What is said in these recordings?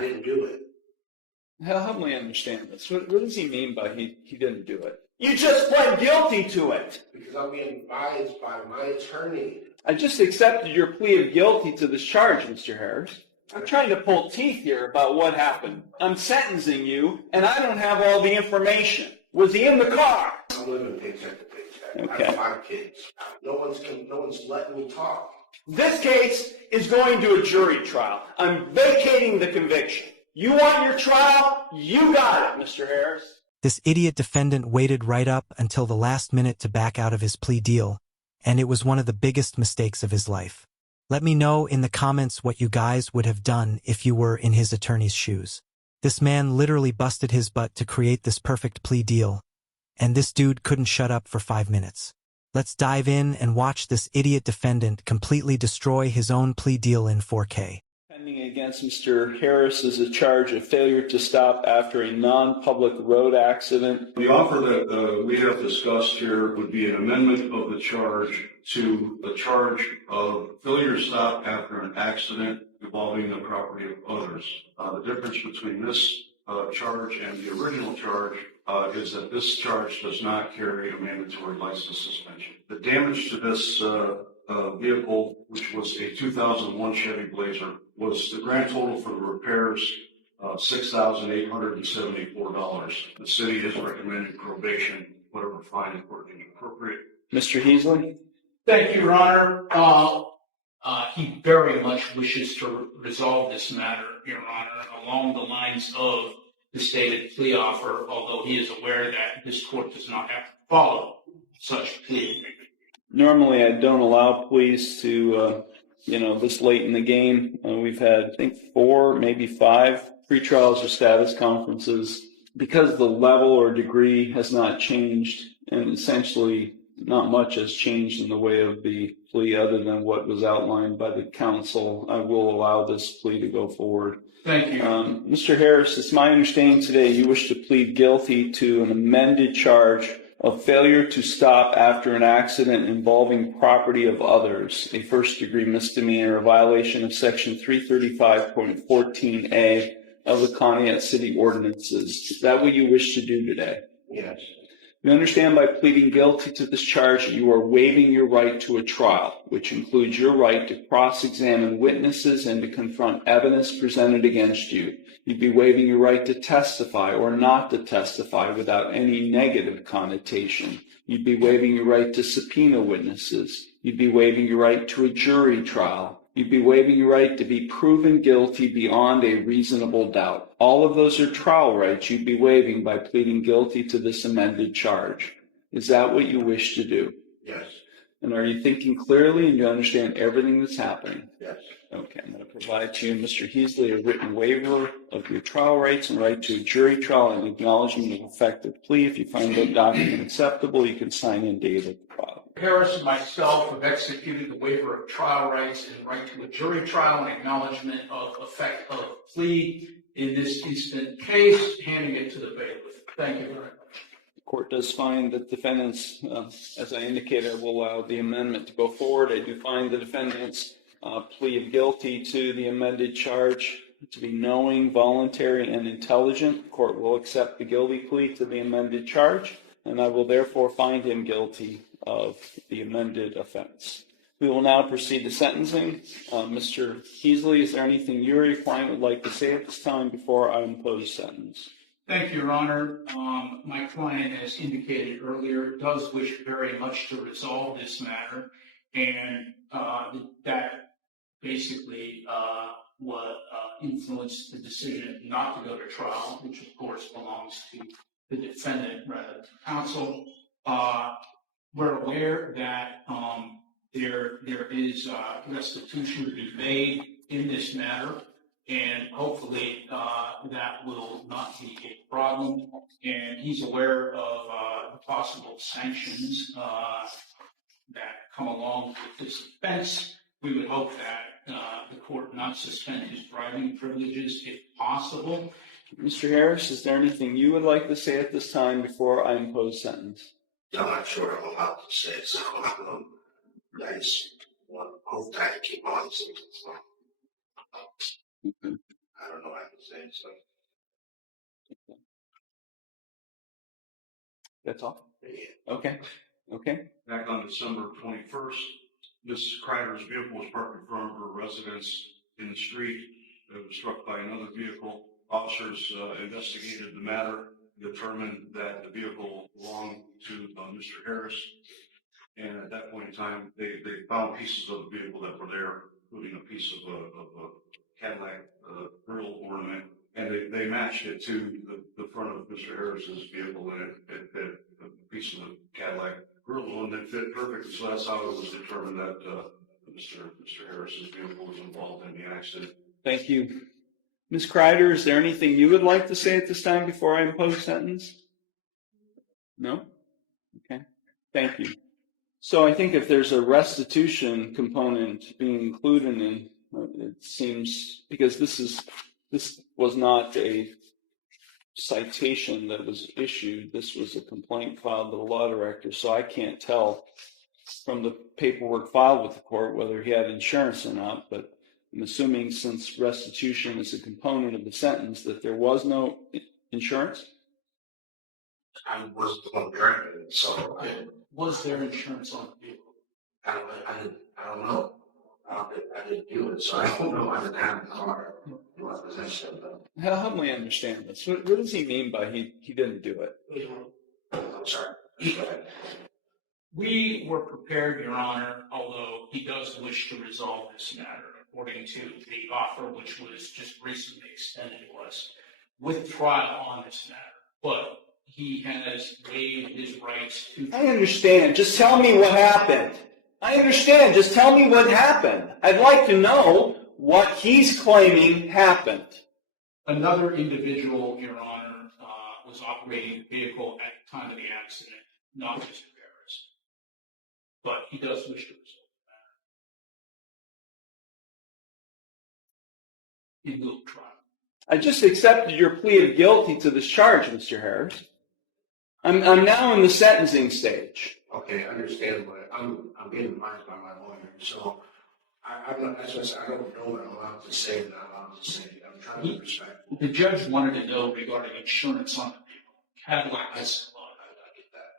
I didn't do it. Help me understand this. What does he mean by he didn't do it? You just pled guilty to it. Because I'm being advised by my attorney. I just accepted your plea of guilty to this charge, Mr. Harris. I'm trying to pull teeth here about what happened. I'm sentencing you, and I don't have all the information. Was he in the car? I'm living paycheck to paycheck. Okay. I have 5 kids. No one's letting me talk. This case is going to a jury trial. I'm vacating the conviction. You want your trial? You got it, Mr. Harris. This idiot defendant waited right up until the last minute to back out of his plea deal, and it was one of the biggest mistakes of his life. Let me know in the comments what you guys would have done if you were in his attorney's shoes. This man literally busted his butt to create this perfect plea deal, and this dude couldn't shut up for 5 minutes. Let's dive in and watch this idiot defendant completely destroy his own plea deal in 4K. Pending against Mr. Harris is a charge of failure to stop after a non-public road accident. The offer that we have discussed here would be an amendment of the charge to the charge of failure to stop after an accident involving the property of others. The difference between this charge and the original charge is that this charge does not carry a mandatory license suspension. The damage to this vehicle, which was a 2001 Chevy Blazer, was the grand total for the repairs $6,874. The city is recommending probation, whatever fine is appropriate. Mr. Heasley? Thank you, Your Honor. He very much wishes to resolve this matter, Your Honor, along the lines of the stated plea offer, although he is aware that this court does not have to follow such plea agreement. Normally, I don't allow pleas to, this late in the game. We've had, I think, 4, maybe 5 pretrials or status conferences. Because the level or degree has not changed, and essentially not much has changed in the way of the plea other than what was outlined by the counsel, I will allow this plea to go forward. Thank you. Mr. Harris, it's my understanding today you wish to plead guilty to an amended charge of failure to stop after an accident involving property of others, a first-degree misdemeanor, a violation of Section 335.14a of the Conneaut City Ordinances. Is that what you wish to do today? Yes. You understand by pleading guilty to this charge that you are waiving your right to a trial, which includes your right to cross-examine witnesses and to confront evidence presented against you. You'd be waiving your right to testify or not to testify without any negative connotation. You'd be waiving your right to subpoena witnesses. You'd be waiving your right to a jury trial. You'd be waiving your right to be proven guilty beyond a reasonable doubt. All of those are trial rights you'd be waiving by pleading guilty to this amended charge. Is that what you wish to do? Yes. And are you thinking clearly and you understand everything that's happening? Yes. Okay, I'm going to provide to you, Mr. Heasley, a written waiver of your trial rights and right to a jury trial and acknowledgement of effective plea. If you find that document acceptable, you can sign and date the trial. Harris and myself have executed the waiver of trial rights and right to a jury trial and acknowledgement of effect of plea in this instant case, handing it to the bailiff. Thank you very much. The court does find that defendants, as I indicated, will allow the amendment to go forward. I do find the defendant's plea of guilty to the amended charge to be knowing, voluntary, and intelligent. The court will accept the guilty plea to the amended charge, and I will therefore find him guilty of the amended offense. We will now proceed to sentencing. Mr. Heasley, is there anything you or your client would like to say at this time before I impose sentence? Thank you, Your Honor. My client, as indicated earlier, does wish very much to resolve this matter, and that basically what influenced the decision not to go to trial, which of course belongs to the defendant rather than counsel. We're aware that there is restitution to be made in this matter, and hopefully that will not be a problem. And he's aware of the possible sanctions that come along with this offense. We would hope that the court not suspend his driving privileges if possible. Mr. Harris, is there anything you would like to say at this time before I impose sentence? I'm not sure I'm allowed to say so. I just want to keep on. I don't know what I can say, so. That's all? Yeah. Okay. Okay. Back on December 21st, Ms. Kreider's vehicle was parked in front of her residence in the street. It was struck by another vehicle. Officers investigated the matter, determined that the vehicle belonged to Mr. Harris. And at that point in time, they found pieces of the vehicle that were there, including a piece of a Cadillac grill ornament. And they matched it to the front of Mr. Harris's vehicle, and it fit a piece of the Cadillac grill ornament fit perfectly. So that's how it was determined that Mr. Harris's vehicle was involved in the accident. Thank you. Ms. Kreider, is there anything you would like to say at this time before I impose sentence? No? Okay. Thank you. So I think if there's a restitution component being included in, it seems, because this was not a citation that was issued. This was a complaint filed to the law director. So I can't tell from the paperwork filed with the court whether he had insurance or not, but I'm assuming since restitution is a component of the sentence that there was no insurance? I was the one driving it, so Was there insurance on the vehicle? I don't know. I didn't do it, so I don't know. I didn't have the car in my possession. Help me understand this. What does he mean by he didn't do it? I'm sorry. We were prepared, Your Honor, although he does wish to resolve this matter according to the offer which was just recently extended to us with trial on this matter. But he has waived his rights to... I understand. Just tell me what happened. I understand. Just tell me what happened. I'd like to know what he's claiming happened. Another individual, Your Honor, was operating the vehicle at the time of the accident, not Mr. Harris. But he does wish to resolve the matter in lieu of trial. I just accepted your plea of guilty to this charge, Mr. Harris. I'm now in the sentencing stage. Okay, I understand, but I'm being advised by my lawyer, so I'm not. As I said, I don't know what I'm allowed to say. That I'm allowed to say. I'm trying to respect. The judge wanted to know regarding insurance on the vehicle. Cadillac has I get that.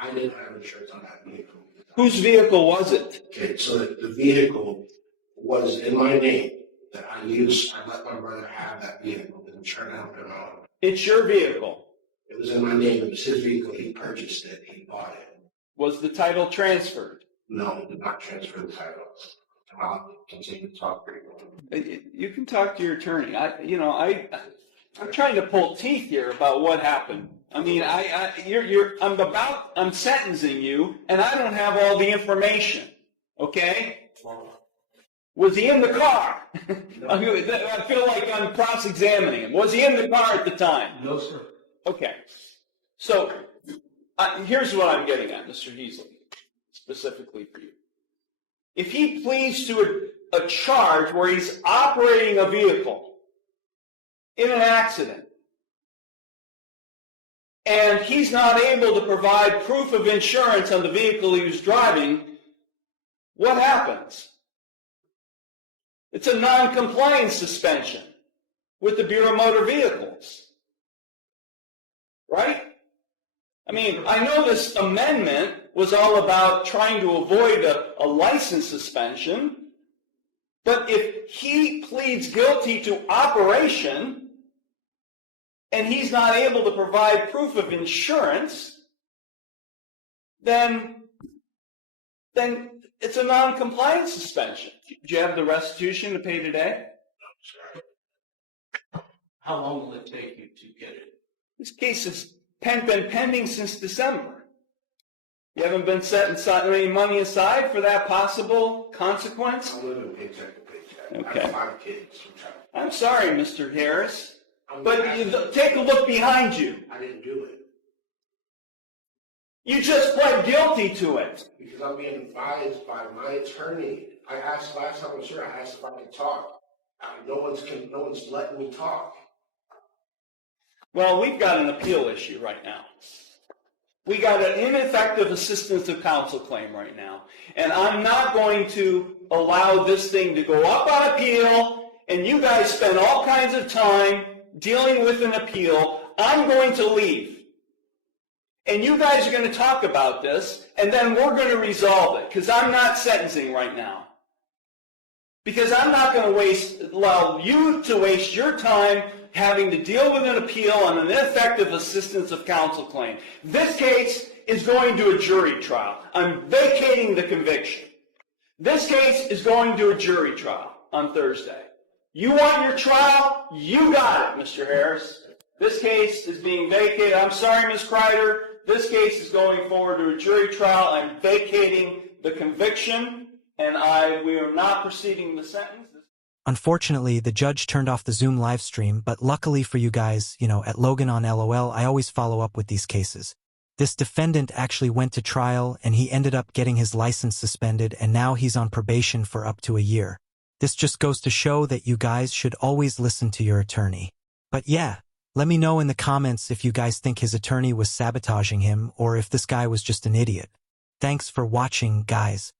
I didn't have insurance on that vehicle. Whose vehicle was it? Okay, so the vehicle was in my name that I used. I let my brother have that vehicle. It didn't turn out at all. It's your vehicle. It was in my name. It was his vehicle. He purchased it. He bought it. Was the title transferred? No, he did not transfer the title. I'll continue to talk pretty well. You can talk to your attorney. I'm trying to pull teeth here about what happened. I mean, I'm sentencing you, and I don't have all the information. Okay? Was he in the car? I feel like I'm cross-examining him. Was he in the car at the time? No, sir. Okay. So here's what I'm getting at, Mr. Heasley, specifically for you. If he pleads to a charge where he's operating a vehicle in an accident, and he's not able to provide proof of insurance on the vehicle he was driving, what happens? It's a non-compliance suspension with the Bureau of Motor Vehicles. Right? I mean, I know this amendment was all about trying to avoid a license suspension, but if he pleads guilty to operation and he's not able to provide proof of insurance, then it's a non-compliance suspension. Do you have the restitution to pay today? How long will it take you to get it? This case has been pending since December. You haven't been setting any money aside for that possible consequence? I live in paycheck to paycheck. Okay. I have 5 kids. I'm sorry, Mr. Harris, but take a look behind you. I didn't do it. You just pled guilty to it. Because I'm being advised by my attorney. I asked last time I was here, I asked if I could talk. No one's letting me talk. Well, we've got an appeal issue right now. We got an ineffective assistance of counsel claim right now. And I'm not going to allow this thing to go up on appeal and you guys spend all kinds of time dealing with an appeal, I'm going to leave. And you guys are going to talk about this, and then we're going to resolve it, because I'm not sentencing right now. Because I'm not going to allow you to waste your time having to deal with an appeal on an ineffective assistance of counsel claim. This case is going to a jury trial. I'm vacating the conviction. This case is going to a jury trial on Thursday. You want your trial? You got it, Mr. Harris. This case is being vacated. I'm sorry, Ms. Kreider. This case is going forward to a jury trial. I'm vacating the conviction, and we are not proceeding the sentence. Unfortunately, the judge turned off the Zoom live stream, but luckily for you guys, at Logan on LOL, I always follow up with these cases. This defendant actually went to trial, and he ended up getting his license suspended, and now he's on probation for up to a year. This just goes to show that you guys should always listen to your attorney. But yeah, let me know in the comments if you guys think his attorney was sabotaging him, or if this guy was just an idiot. Thanks for watching, guys.